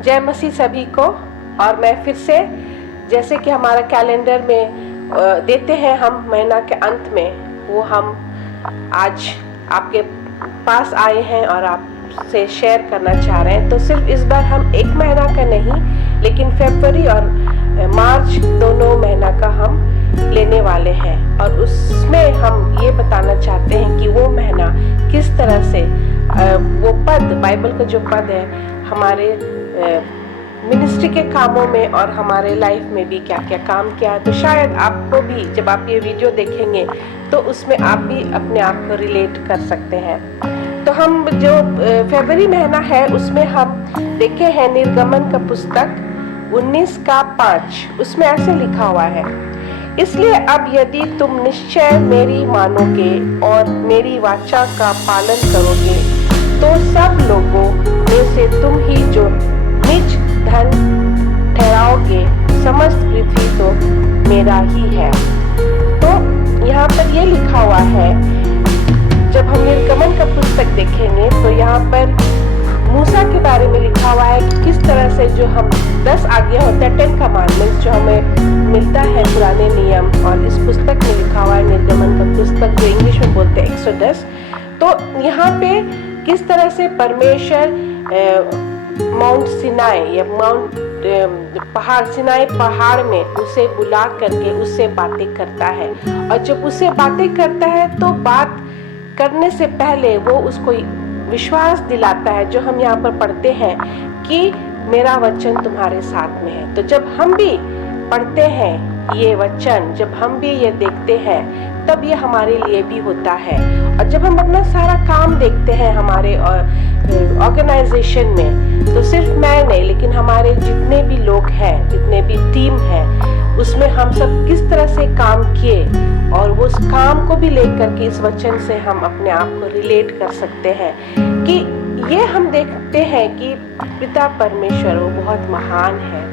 जय मसीह सभी को। और मैं फिर से, जैसे कि हमारा कैलेंडर में देते हैं हम महीना के अंत में, वो हम आज आपके पास आए हैं और आपसे शेयर करना चाह रहे हैं। तो सिर्फ इस बार हम एक महीना का नहीं, लेकिन फरवरी और मार्च दोनों महीना का हम लेने वाले हैं। और उसमें हम ये बताना चाहते हैं कि वो महीना किस तरह से वो पद, बाइबल का जो पद है, हमारे मिनिस्ट्री के कामों में और हमारे लाइफ में भी क्या क्या काम किया है। तो शायद आपको भी, जब आप ये वीडियो देखेंगे तो उसमें आप भी अपने आप को रिलेट कर सकते हैं। तो हम जो फरवरी महीना है उसमें हम देखे हैं निर्गमन का पुस्तक 19:5, उसमें ऐसे लिखा हुआ है, इसलिए अब यदि तुम निश्चय मेरी मानोगे और मेरी वाचा का पालन करोगे तो सब लोगों में से तुम ही जो निज धन ठहराओगे, समस्त पृथ्वी तो मेरा ही है। तो यहाँ पर ये लिखा हुआ है, जब हम निर्गमन का पुस्तक देखेंगे तो यहाँ पर मूसा के बारे में लिखा हुआ है कि किस तरह से जो हम 10 आज्ञा होता है, 10 कमांडमेंट्स जो हमें मिलता है पुराने नियम, और इस पुस्तक में लिखा हुआ है निर्गमन का पुस्तक, जो इंग्लिश में बोलते हैं एक्सोडस। तो यहाँ पे किस तरह से परमेश्वर माउंट सिनाई या सिनाई पहाड़ में उसे बुला करके उससे बातें करता है। और जब उससे बातें करता है तो बात करने से पहले वो उसको विश्वास दिलाता है, जो हम यहाँ पर पढ़ते हैं कि मेरा वचन तुम्हारे साथ में है। तो जब हम भी पढ़ते हैं ये वचन, जब हम भी ये देखते हैं, तब ये हमारे लिए भी होता है। और जब हम अपना सारा काम देखते हैं हमारे ऑर्गेनाइजेशन में, तो सिर्फ मैं नहीं, लेकिन हमारे जितने भी लोग हैं, जितने भी टीम है, उसमें हम सब किस तरह से काम किए, और वो उस काम को भी लेकर के इस वचन से हम अपने आप को रिलेट कर सकते हैं कि ये हम देखते हैं कि पिता परमेश्वर वो बहुत महान है,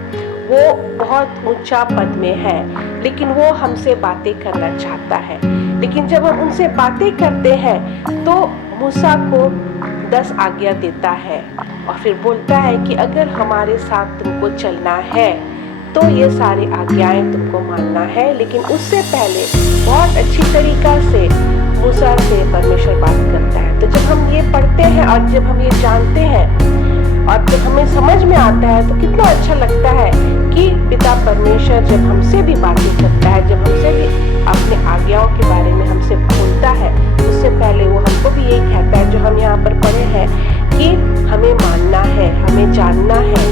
वो बहुत ऊंचा पद में है, लेकिन वो हमसे बातें करना चाहता है। लेकिन जब हम उनसे बातें करते हैं तो मूसा को 10 आज्ञा देता है और फिर बोलता है कि अगर हमारे साथ तुमको चलना है तो ये सारी आज्ञाएं तुमको मानना है। लेकिन उससे पहले बहुत अच्छी तरीका से मूसा से परमेश्वर बात करता है। तो जब हम ये पढ़ते हैं और जब हम ये जानते हैं और जब हमें समझ में आता है, तो कितना अच्छा लगता है कि पिता परमेश्वर जब हमसे भी बातें करता है, जब हमसे भी अपने आज्ञाओं के बारे में हमसे बोलता है, उससे पहले वो हमको भी यही कहता है, जो हम यहाँ पर पढ़े हैं, कि हमें मानना है, हमें जानना है,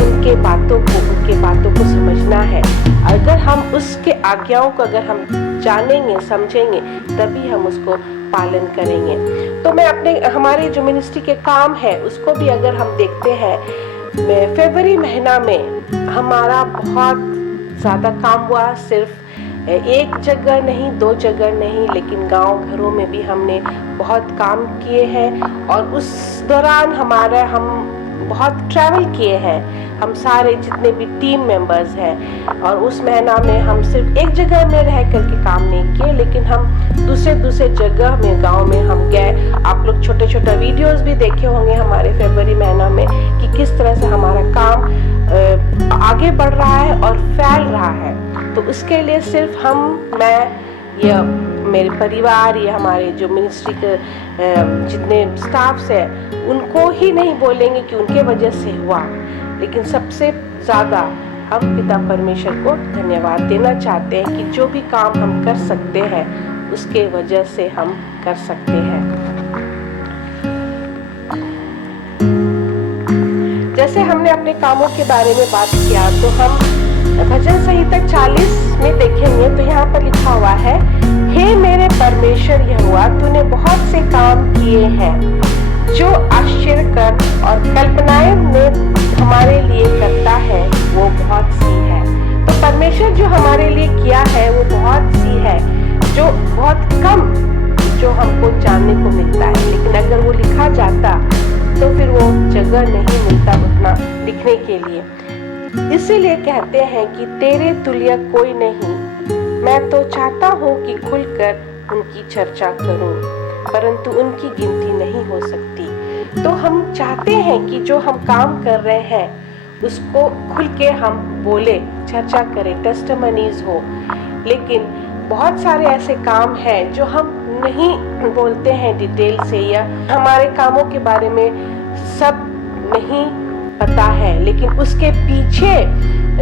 उनके बातों को समझना है। अगर हम उसके आज्ञाओं को अगर हम जानेंगे, समझेंगे, तभी हम उसको पालन करेंगे। तो मैं हमारे जो मिनिस्ट्री के काम है उसको भी अगर हम देखते हैं, फरवरी महीना में हमारा बहुत ज़्यादा काम हुआ। सिर्फ एक जगह नहीं, 2 जगह नहीं, लेकिन गांव घरों में भी हमने बहुत काम किए हैं। और उस दौरान हम बहुत ट्रैवल किए हैं, हम सारे जितने भी टीम मेंबर्स हैं। और उस महीना में हम सिर्फ एक जगह में रह करके काम नहीं किए, लेकिन हम दूसरे जगह में, गांव में हम गए। आप लोग छोटे वीडियोस भी देखे होंगे हमारे फरवरी महीना में कि किस तरह से हमारा काम आगे बढ़ रहा है और फैल रहा है। तो उसके लिए सिर्फ मैं मेरे परिवार, ये हमारे जो मिनिस्ट्री के जितने स्टाफ्स हैं, उनको ही नहीं बोलेंगे कि उनके वजह से हुआ, लेकिन सबसे ज़्यादा हम पिता परमेश्वर को धन्यवाद देना चाहते हैं कि जो भी काम हम कर सकते हैं उसके वजह से हम कर सकते हैं। जैसे हमने अपने कामों के बारे में बात किया, तो हम भजन संहिता 40 में देखेंगे तो यहाँ पर लिखा हुआ है, हे मेरे परमेश्वर यहोवा, तूने बहुत से काम किए हैं, जो आश्चर्य कर और कल्पनाएं में हमारे लिए करता है वो बहुत सी है। तो परमेश्वर जो हमारे लिए किया है वो बहुत सी है, जो बहुत कम जो हमको जानने को मिलता है। लेकिन अगर वो लिखा जाता तो फिर वो जगह नहीं मिलता उतना लिखने के लिए। इसीलिए कहते हैं कि तेरे तुल्य कोई नहीं, मैं तो चाहता हूँ कि खुलकर उनकी चर्चा करूँ, परंतु उनकी गिनती नहीं हो सकती। तो हम चाहते हैं कि जो हम काम कर रहे हैं उसको खुल के हम बोले, चर्चा करें, टेस्टिमनीज हो। लेकिन बहुत सारे ऐसे काम हैं जो हम नहीं बोलते हैं डिटेल से, या हमारे कामों के बारे में सब नहीं पता है, लेकिन उसके पीछे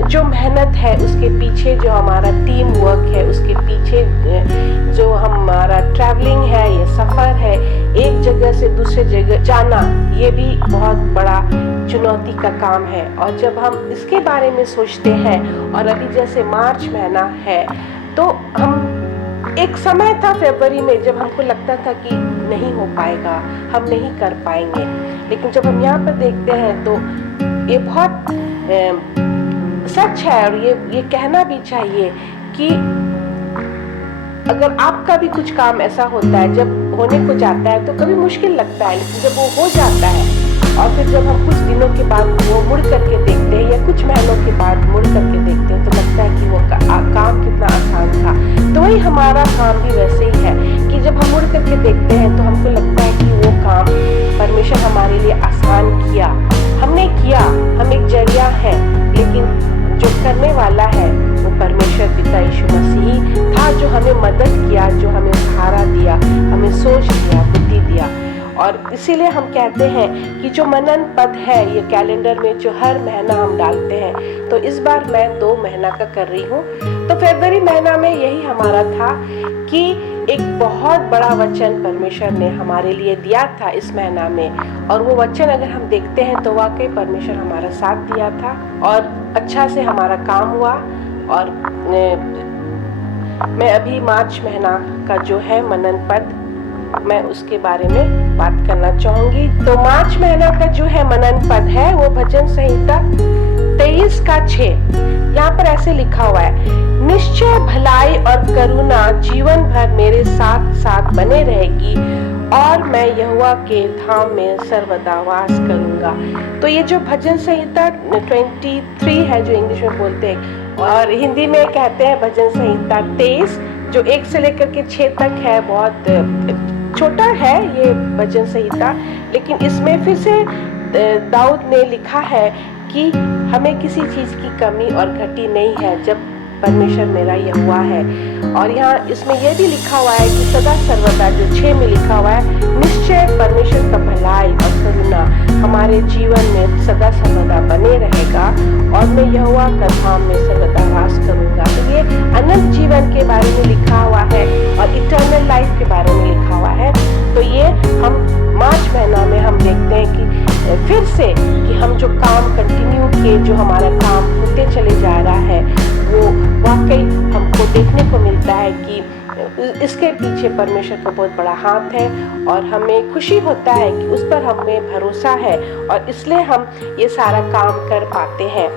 जो मेहनत है, उसके पीछे जो हमारा टीम वर्क है, उसके पीछे जो हमारा ट्रैवलिंग है, ये सफ़र है, एक जगह से दूसरे जगह जाना, ये भी बहुत बड़ा चुनौती का काम है। और जब हम इसके बारे में सोचते हैं, और अभी जैसे मार्च महीना है, तो हम एक समय था फरवरी में जब हमको लगता था कि नहीं हो पाएगा, हम नहीं कर पाएंगे। लेकिन जब हम यहाँ पर देखते हैं तो ये बहुत सच है, और ये कहना भी चाहिए कि अगर आपका भी कुछ काम ऐसा होता है, जब होने को जाता है तो कभी मुश्किल लगता है, लेकिन जब वो हो जाता है और फिर जब हम कुछ दिनों के बाद वो मुड़ करके देखते हैं, या कुछ महीनों के बाद मुड़ करके देखते हैं, तो लगता है कि वो काम कितना आसान था। तो वही हमारा काम भी वैसे ही है कि जब हम मुड़ करके देखते हैं तो हमको लगता है कि वो काम परमेश्वर हमारे लिए आसान किया, हमने किया, हम एक जरिया है, लेकिन जो करने वाला है वो परमेश्वर पिता यीशु मसीह था, जो हमें मदद किया, जो हमें सहारा दिया, हमें सोच दिया, बुद्धि दिया। और इसीलिए हम कहते हैं कि जो मनन पद है, ये कैलेंडर में जो हर महीना हम डालते हैं, तो इस बार मैं 2 महीना का कर रही हूँ। तो फरवरी महीना में यही हमारा था कि एक बहुत बड़ा वचन परमेश्वर ने हमारे लिए दिया था इस महीना में, और वो वचन अगर हम देखते हैं तो वाकई परमेश्वर हमारा साथ दिया था, और अच्छा से हमारा काम हुआ। और मैं अभी मार्च महीना का जो है मनन पद, मैं उसके बारे में बात करना चाहूंगी। तो मार्च महीना का जो है मनन पद है वो भजन संहिता 23 का 6। यहाँ पर ऐसे लिखा हुआ है, निश्चय भलाई और करुणा जीवन भर मेरे साथ साथ बने रहेगी, और मैं यहोवा के धाम में सर्वदा वास करूंगा। तो ये जो भजन संहिता 23 है, जो इंग्लिश में बोलते हैं, और हिंदी में कहते हैं भजन संहिता 23, जो 1 से लेकर के 6 तक है। बहुत छोटा है ये भजन संहिता, लेकिन इसमें फिर से दाऊद ने लिखा है कि हमें किसी चीज की कमी और घटी नहीं है जब परमेश्वर मेरा यहोवा है। और यहाँ इसमें यह भी लिखा हुआ है कि सदा सर्वदा, जो 6 में लिखा हुआ है, निश्चय परमेश्वर का भलाई और करुणा हमारे जीवन में सदा सर्वदा बने रहेगा, और मैं यहोवा का धाम में सर्वदा वास करूंगा। तो ये अनंत जीवन के बारे में लिखा हुआ है, और इटर्नल लाइफ के बारे में लिखा हुआ है। तो ये हम मार्च महीना में हम देखते हैं कि फिर से कि हम जो काम कंटिन्यू किए, जो हमारा काम होते चले जा रहा है, वो वाकई हमको देखने को मिलता है कि इसके पीछे परमेश्वर का बहुत बड़ा हाथ है, और हमें खुशी होता है कि उस पर हमें भरोसा है, और इसलिए हम ये सारा काम कर पाते हैं।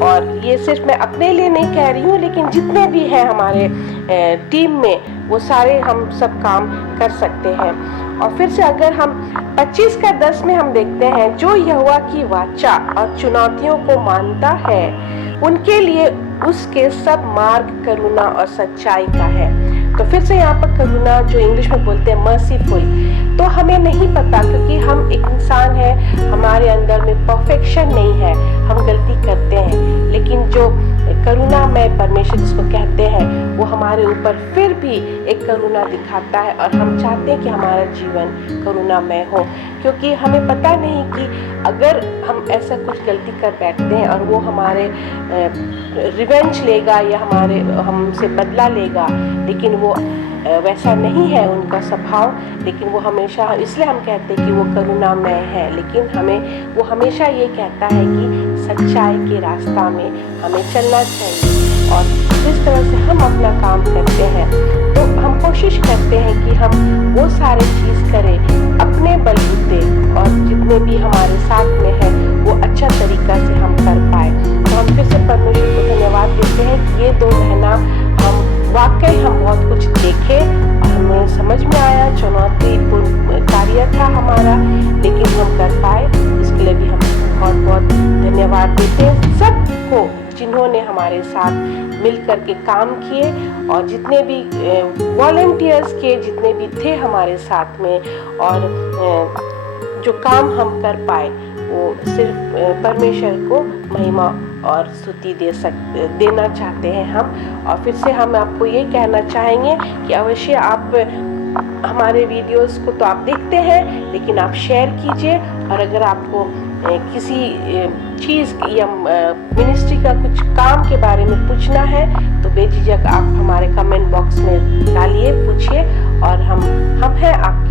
और ये सिर्फ मैं अपने लिए नहीं कह रही हूँ, लेकिन जितने भी हैं हमारे टीम में, वो सारे हम सब काम कर सकते हैं। और फिर से अगर हम 25 का 10 में हम देखते हैं, जो यहोवा की वाचा और चुनौतियों को मानता है, उनके लिए उसके सब मार्ग करुणा और सच्चाई का है। तो फिर से यहाँ पर करुणा, जो इंग्लिश में बोलते हैं मर्सीफुल, तो हमें नहीं पता, क्योंकि हम एक इंसान है, हमारे अंदर में परफेक्शन नहीं है, हम गलती करते हैं। लेकिन जो करुणा में परमेश्वर जिसको कहते हैं, वो हमारे ऊपर फिर भी एक करुणा दिखाता है, और हम चाहते हैं कि हमारा जीवन करुणामय हो, क्योंकि हमें पता नहीं कि अगर हम ऐसा कुछ गलती कर बैठते हैं और वो हमारे रिवेंज लेगा या हमसे बदला लेगा, लेकिन वो वैसा नहीं है उनका स्वभाव। लेकिन वो हमेशा, इसलिए हम कहते हैं कि वो करुणामय है, लेकिन वो हमेशा ये कहता है कि सच्चाई के रास्ता में हमें चलना चाहिए। और जिस तरह से हम अपना काम करते हैं, तो हम कोशिश करते हैं कि हम वो सारे चीज़ करें अपने बलबूते, और जितने भी हमारे साथ में है वो अच्छा तरीका से हम कर पाए। तो हम फिर से परमेश्वर को धन्यवाद देते हैं कि ये 2 महीना हम वाकई हम बहुत कुछ देखे, और हमें समझ में आया, चुनौतीपूर्ण कार्य था हमारा, लेकिन हम कर पाए। इसके लिए भी हम बहुत बहुत धन्यवाद देते हैं सबको, जिन्होंने हमारे साथ मिल कर के काम किए, और जितने भी वॉलंटियर्स के जितने भी थे हमारे साथ में, और जो काम हम कर पाए वो सिर्फ परमेश्वर को महिमा और स्तुति देना चाहते हैं हम। और फिर से हम आपको ये कहना चाहेंगे कि अवश्य आप हमारे वीडियोस को तो आप देखते हैं, लेकिन आप शेयर कीजिए। और अगर आपको किसी चीज़ या मिनिस्ट्री का कुछ काम के बारे में पूछना है तो बेझिझक आप हमारे कमेंट बॉक्स में डालिए, पूछिए, और हम हैं आपके